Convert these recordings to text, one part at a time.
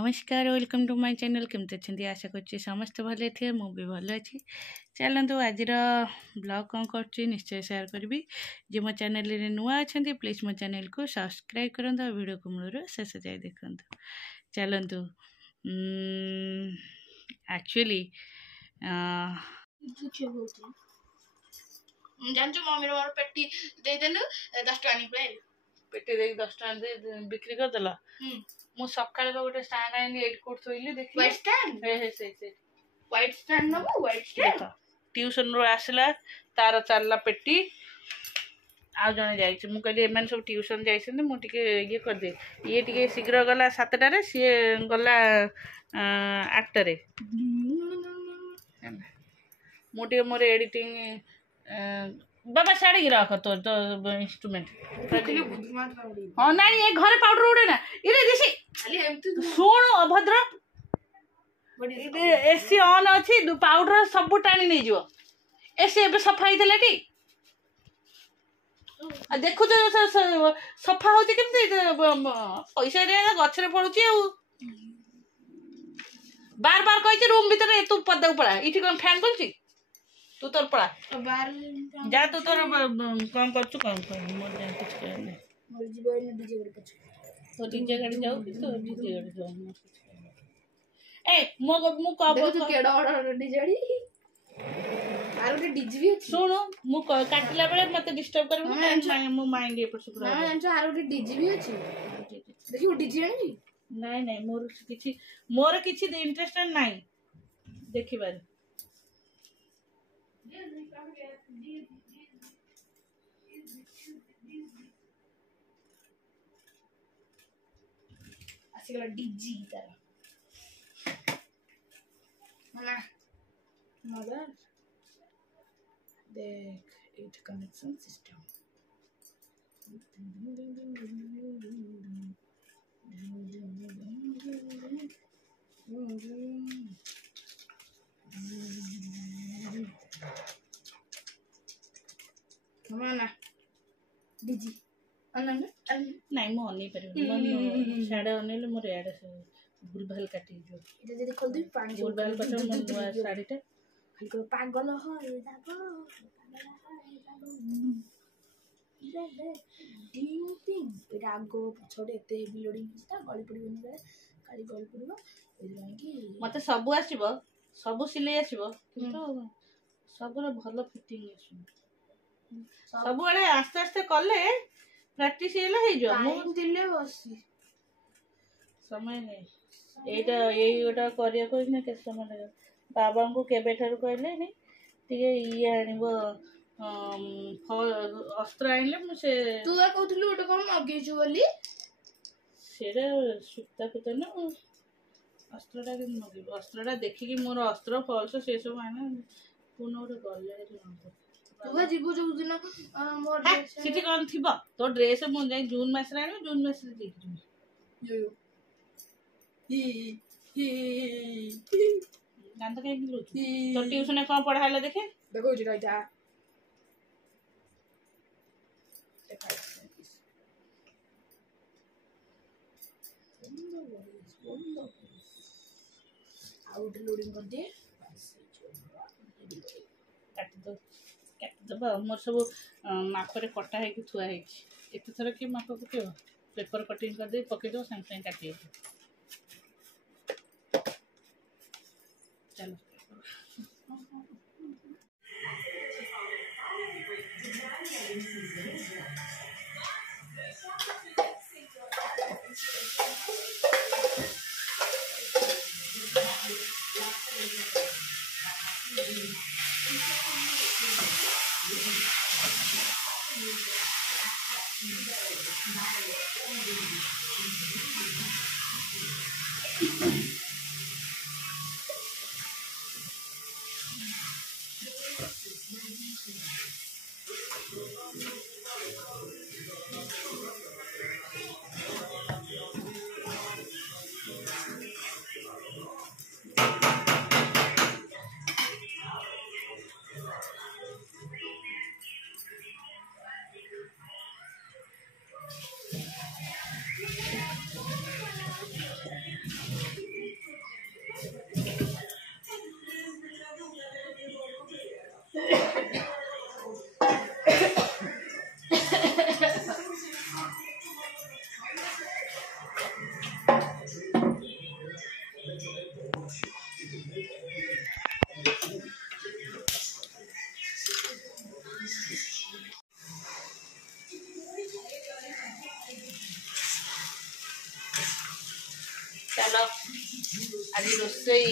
नमस्कार welcome to my channel केमती अच्छे आशा कर समस्त भले थे मु भी भल अच्छी चलतु आज ब्लॉग कौन कर निश्चय शेयर करी जी मो चैनल नुआ अच्छा प्लीज मो चैनल को सब्सक्राइब करूँ वीडियो को मूल शेष जाए देखु चलतु एक्चुअली जानचु मम्मी मोर पेटी देदेलु 10 टका नहीं पेटी दे 10 टका बिक्री करदेल मु सकाळे गोटे स्टैंड आनी एट कोट थोइली देखि व्हाइट स्टैंड हे से व्हाइट स्टैंड नो व्हाइट स्टैंड ट्यूशन रो आसला तार चलला पेटी आ जने जाइछ मु कहली एमन सब ट्यूशन जाइछन मु टिके ये कर दे ये टिके शीघ्र गला 7 टारे सी गला 8 टारे मु टिके मोर एडिटिंग बाबा साड़ी रख तो इंस्ट्रूमेंट हाँ ना ये घर पाउडर उड़े ना ये जैसे शुण अभद्र एसी ऑन अच्छी पाउडर सब टाणी नहीं जो एसी एबे सफा होइतले टी आ देखु तो सफा होती केमती पैसा रे गछरे पड़ुची आ बार बार कहिचे रूम भीतर तू पद्दा पड़ा इठी कोन फैन बोलची तू तोर पड़ा जा तू तोर कौन कर कौन मोर जा कुछ करने मोर जीव ने डीजे गाड़ी पछ तो डीजे गाड़ी जाऊ तो डीजे गाड़ी जाऊ ए मो का बोल तू केडा ऑर्डर डीजे गाड़ी आरो के डीजे भी सुनो मु काटला बेले मते डिस्टर्ब करबो मो माइंड ए पर सुकुरा ना जानछ आरो के डीजे भी अछि देखि डीजे आनी नहीं नहीं मोर किछि इंटरेस्ट नहीं देखिबार आसिगला डीजी तारा मामा मदर देख एट कनेक्शन सिस्टम माना डीजी अनन नहीं मो नहीं पर मन साडे अनेले मोर याडे भूलभाल काटी जो इते जदी खोल दे पानी भूलभाल काटो मन नुआ साडीटा खाली को पागल हो ए जाबो दे डिंग टिंग एटा आगो पछोडे एते हेवी लोडिंग हिस्ता गली पड़िबनी बे काली गली पड़िबो एइ कि मते सब आसीबो सब सिले आसीबो किंतु सबरो भलो फिटिंग आसीबो सब बड़े आस्ते आस्ते कले प्रैक्टिस हेला हे जो मु दिले बसी समय नहीं एटा एई गोटा करिया कोइ न के समय लगे बाबा को केबे ठार कहले नि तिके ई आनिबो अस्त्र आइले मु से तू आ कहथलु गोटे कोन मगे छु बोली सेरे सुक्ता कुता न अस्त्रटा के मगे अस्त्रटा देखि कि मोर अस्त्र फॉल्स से सब आना पुनो रे गले रे तू जीवु जो दिन मोर सिटी कोन थिबा तो ड्रेस मु जाई जून मास रे जून मास रे देख जो ही गांध के गिलो तो ट्यूशन कोन पढ़ाइला देखे देखो जी राइटा आउट लोडिंग कर दे काट दो मोर सब मापरे कटा है कि थुआ है एत थर कि माप पके पेपर कटिंग कर दे पके दो संग संग काटी चलो चलो आज रोसई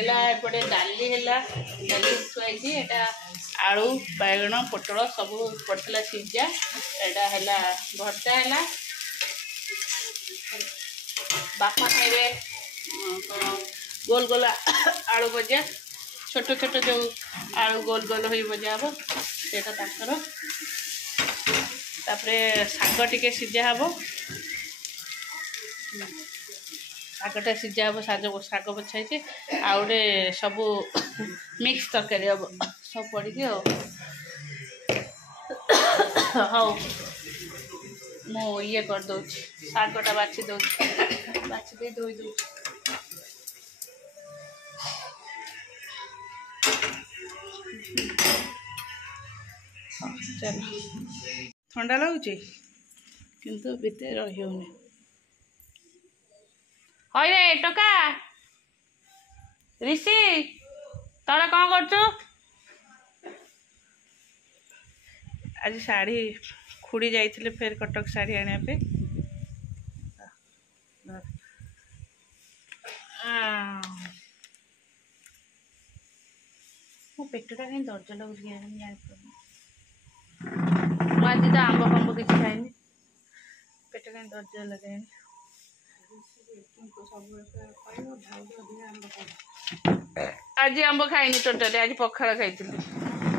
एपटे डाली है डाली थुआई आलू बैगण पोटल सब पड़ता सीझा एटा है भर्ता है बापा खाइबे गोल गोल आलू भजा छोट छोट जो आलू गोल गोल हो भजा हम सेटा तापरे शाग टिके सीझा हम शागटा सीझा हम शाग बछाई आउे सब मिक्स तरकारी हम सब पड़ी हाँ मु ये कर दो शागटा बाछी दो बाछी दे धोई दो चल ठंडा लगुच किंतु भितर रही होनी हई रे टका ऋषि तोरा कौन करचु आज साड़ी खुड़ी जाइए फिर कटक साड़ी आने पे मो पेटटा कहीं दर्ज लगुच आज तो आंब फांब किसी खाइनि पेट कहीं दर्ज लगे आज आंब खाइनि टोटाली आज पखाड़ खाई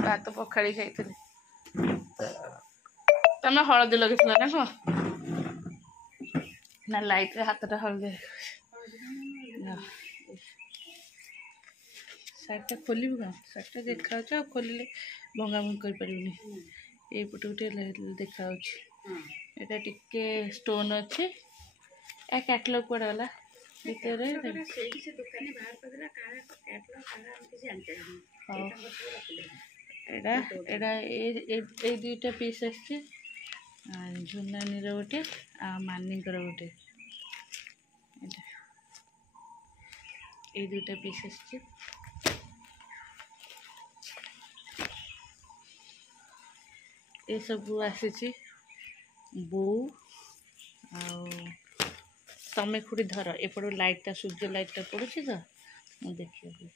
भात पखाड़ी खाई तमें हलदी लगे ना कौन ना लाइट रे हाथटा हलदी साइडटा खोल कौन साइडटा देखा खोल भंगा भंग कर एपट गोटे देखा यहाँ टिके स्टोन अच्छे या कैटलॉग पड़ा गला भीतर ये दुईटा पीस आसचे झुनानी गोटे आ मानी गोटे ये दुईटा पीस आसचे ये सब आसी बो तमें खुड़ी धर एपट लाइटा सूर्य लाइटा पड़ू तो मुझे देखिए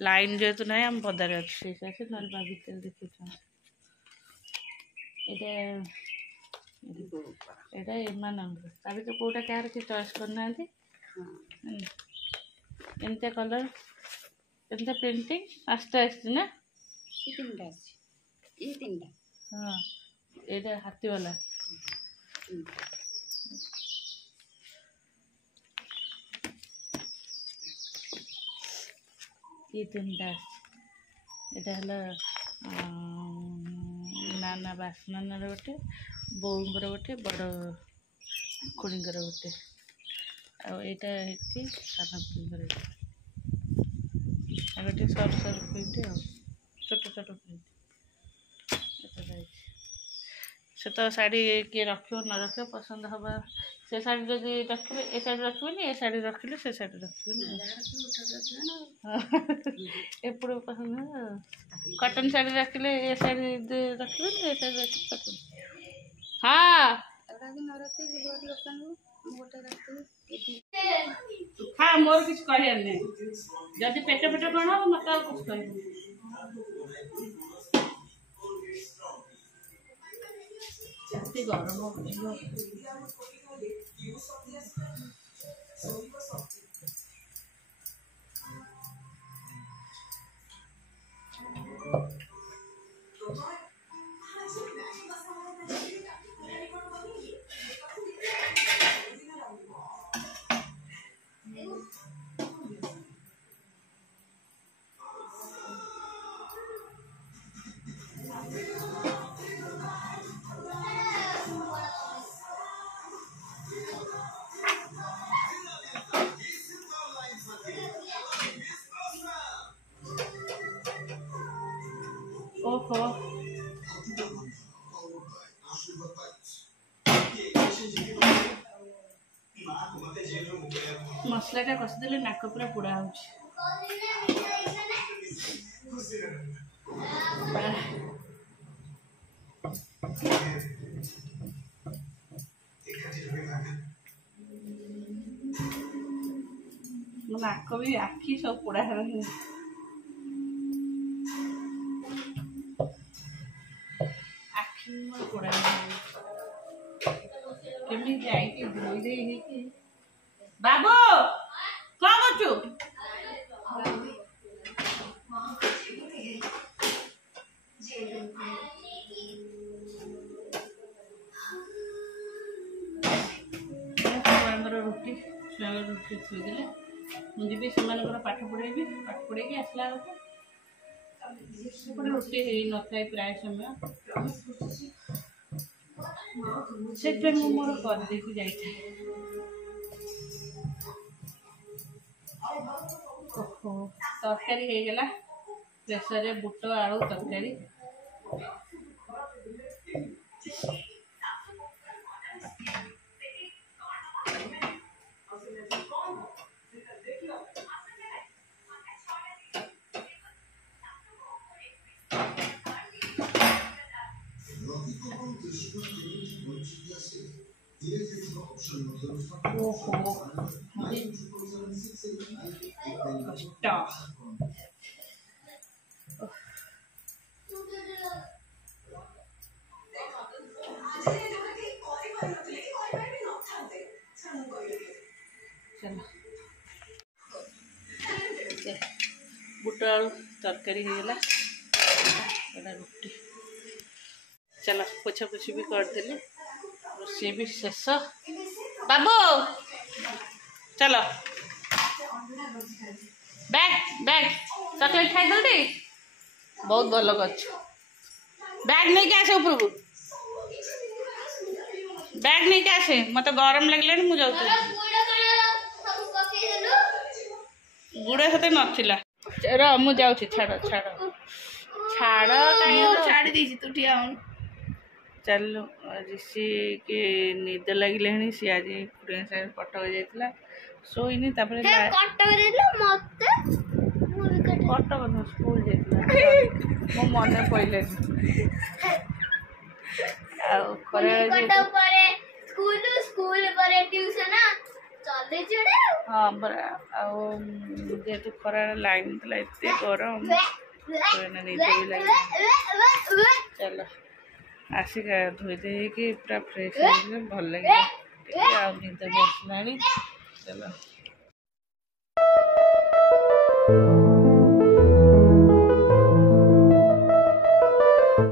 लाइन जेहेतु ना आम पदार अच्छे ना भर देखिए एम कौटा क्या चॉइस करना एमती कलर एमती प्रिंटिंग आस्ते आसती ना हाँ ये हाथी वाला ये तीनटा यहाँ नाना बासनाना गोटे बोर गोटे बड़ खुड़ींर गोटे आईटा सान खुड़ींर गोटे सर्ट सर्ट प्रिंट छोट छोट प्रिंट से तो शाड़ी किए रख न रख पसंद हवा से शाड़ी जदि रखे ए शाड़ी रखिए ए शाड़ी रखिले से शाड़ी रखिए एपड़ पसंद कटन शाड़ी रखिले ए शाड़ी रखिए ए शाड़ी रख हाँ हाँ मोर किछ कहर नहीं जदि पेट पेट कौन हम मत कुछ कह गरम ओहो मसलाटा कषिदेले नाक पूरा पोड़ा हो नाक भी आखि सब पोड़ा है आखि मोर पोड़ा केमी जाई धोई दे बाबू कौन करछु रुटी रुटी थोदेले मुझे से पाठ पढ़ेबी पाठ पढ़े आसला रुटी न था प्राय समय से मोर कर जाए तरकारी हो गला प्रेसर रे बुट आलू तरकारी बुट आलू तरकारी होगा रुटी चलो पोछा पोछी भी करदेली रोषे भी शेष बाबू चलो बैग बैग चॉकलेट खाई जल्दी बहुत भल कर बैग नहीं के आसे ऊपर को बैग नहीं के आसे मत गरम लगले मुझे जाऊँ गुड़ सते नाला र मु जाऊँ छाड़ छाड़ छाड़ छाड़ी दी तू ठिया चल ऋषि के निद लगे सी आज खुड़िया सागर कटक जाइला शोनी कटक स्कूल जाइला मो मन पड़े हाँ बरा जेहेतु खरा लाइन थी एत गरम निद भी लगे चलो आसिक धोई दे पूरा फ्रेश भल लगे निद बसला चलो